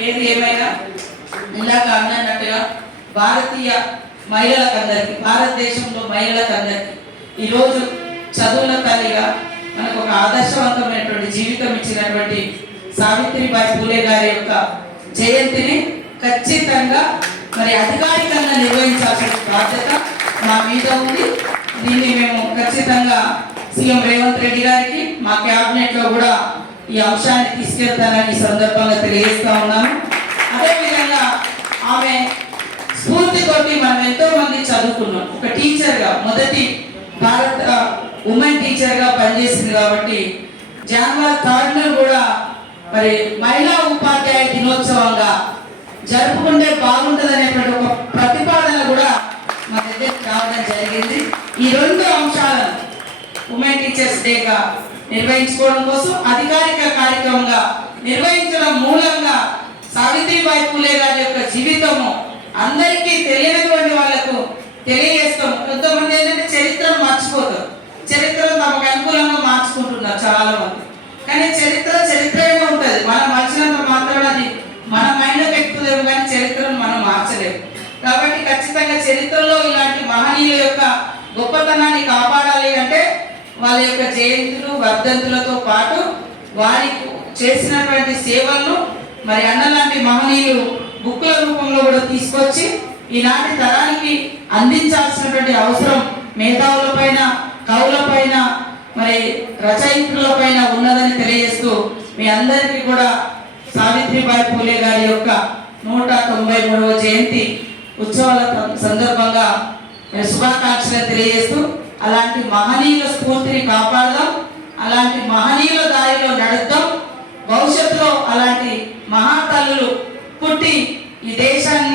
ఏది ఏమైనా ఇందాక అన్నట్టుగా భారతీయ మహిళలకందరికీ భారతదేశంలో మహిళలకందరికీ ఈరోజు చదువుల తల్లిగా మనకు ఒక ఆదర్శవంతమైనటువంటి జీవితం ఇచ్చినటువంటి సావిత్రిబాయి పూలే గారి యొక్క జయంతిని ఖచ్చితంగా మరి అధికారికంగా నిర్వహించాల్సిన బాధ్యత మా మీద ఉంది. దీన్ని మేము ఖచ్చితంగా సీఎం రేవంత్ రెడ్డి గారికి మా క్యాబినెట్లో కూడా ఈ అంశాన్ని తీసుకెళ్తానని సందర్భంగా తెలియజేస్తా ఉన్నాను. అదేవిధంగా ఆమె స్ఫూర్తితోటి మనం ఎంతో మంది చదువుకున్నాం. ఒక టీచర్గా మొదటి భారత ఉమెన్ టీచర్గా పనిచేసింది కాబట్టి జనవరి థర్డ్ కూడా మరి మహిళా ఉపాధ్యాయ దినోత్సవంగా జరుపుకుంటే బాగుంటుంది అనేటువంటి ఒక ప్రతిపాదన కూడా మా దగ్గరికి రావడం జరిగింది. ఈ రెండు అంశాలను ఉమెన్ టీచర్స్ డేగా నిర్వహించుకోవడం కోసం అధికారిక కార్యక్రమంగా నిర్వహించడం మూలంగా సావిత్రిబాయి పూలే గారి యొక్క జీవితము అందరికీ తెలియనటువంటి వాళ్ళకు తెలియజేస్తాం. కొంతమంది ఏంటంటే చరిత్రను మర్చిపోతారు. చరిత్రను తమకు అనుకూలంగా మార్చుకుంటున్నారు చాలా మంది కానీ చరిత్ర చరిత్రగా ఉంటుంది. మనం మర్చినంత మాత్రం అది మన మైండ్ ఎక్కుతుందేమో కానీ చరిత్రను మనం మార్చలేము. కాబట్టి ఖచ్చితంగా చరిత్రలో ఇలాంటి మహనీయుల వాళ్ళ యొక్క జయంతులు వర్ధంతులతో పాటు వారి చేసినటువంటి సేవలను మరి అన్నలాంటి మహనీయులు బుక్కుల రూపంలో కూడా తీసుకొచ్చి ఈనాటి తరానికి అందించాల్సినటువంటి అవసరం మేధావుల పైన కవుల పైన మరి రచయిత్రుల పైన ఉన్నదని తెలియజేస్తూ మీ అందరికీ కూడా సావిత్రిబాయి పూలే గారి యొక్క నూట తొంభై మూడవ జయంతి ఉత్సవాల సందర్భంగా శుభాకాంక్షలు తెలియజేస్తూ అలాంటి మహనీయుల స్ఫూర్తిని కాపాడదాం అలాంటి మహనీయుల దారిలో నడుద్దాం. భవిష్యత్తులో అలాంటి మహాతల్లులు పుట్టి ఈ దేశాన్ని